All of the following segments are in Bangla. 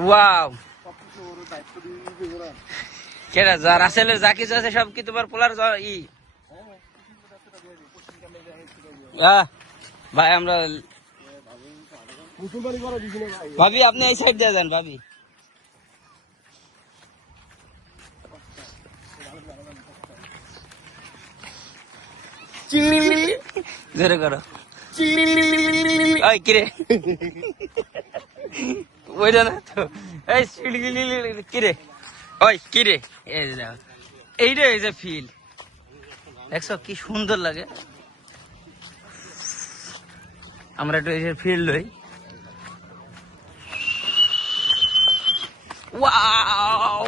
ওয়াও কেডা যা রাসেলের যা কিছু আছে সব কি তোমার পোলার জ- ই? আহ, ভাই আমরা ভাবি আপনি এই সাইড দিয়ে যান ভাবি। জোরে করো। ওই কিরে? ওইটা না তো। এই কিরে? ওই, কিরে? এইটা এই যে ফিল দেখছ কি সুন্দর লাগে? আমরা একটু যে ফিল লই। ওয়াও!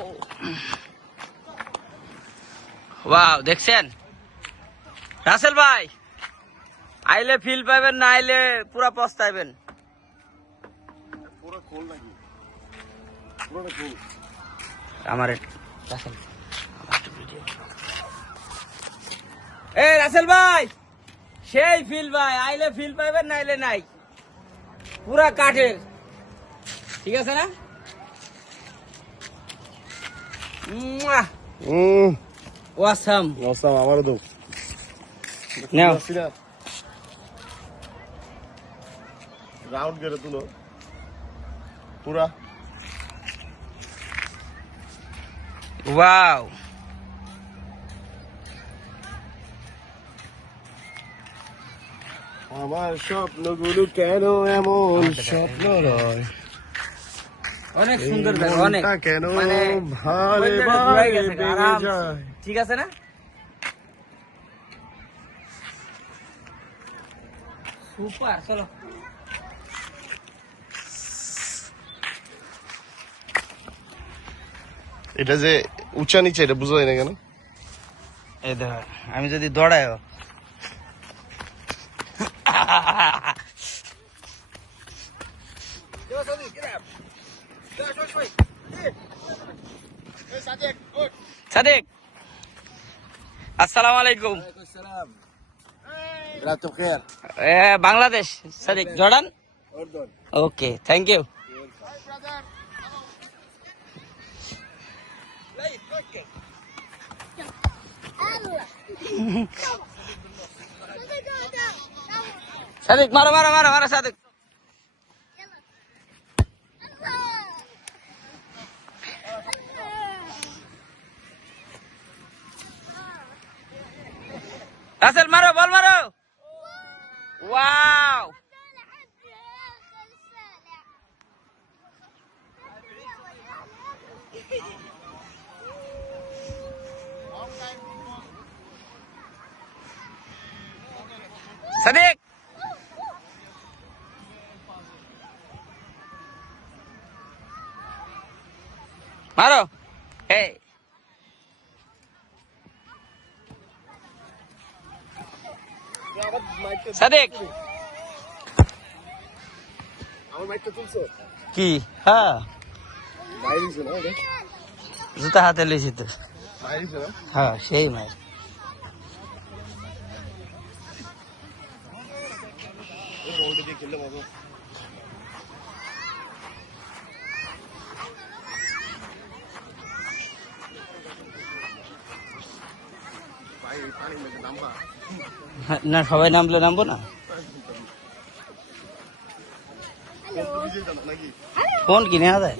ওয়াও, দেখছেন? রাসেল ভাই, আইলে ফিল পাইবেন, না আইলে পুরা পস্তাইবেন। আমার এ- রাসেল ভাই! সেই ফিল ভাই আইলে ফিল পাইবেন না নাই। পুরা কাঠের। ঠিক আছে না? হুম ওয়াসাম নসাম আমারও দাও নাও। রাউন্ড করে তুলো। পুরা। ওয়াও। আমার স্বপ্নগুলো কেন এমন? স্বপ্ন রয় অনেক সুন্দর অনেক। কেন মানে। যায়। ঠিক আছে না? সুপার চলো। এটা যে উঁচা নিচে এটা বুঝা যায় না কেন? এই ধর আমি যদি দৌড়াই সাদেক আসসালামু আলাইকুম। এ, Bangladesh Sadek Jordan? Okay thank you. Sadek মারো মারো মারো মারো সাদিক। রাসেল মারো বল মারো ওয়াও সাদেক মারো এই সাদেক কি? হ্যাঁ জুতা হাতে লিছি তো। হ্যাঁ সেই মার এই বলটা দিয়ে খেললে নামবা। না সবাই নামলে নামবো না? ফোন কিনে যায়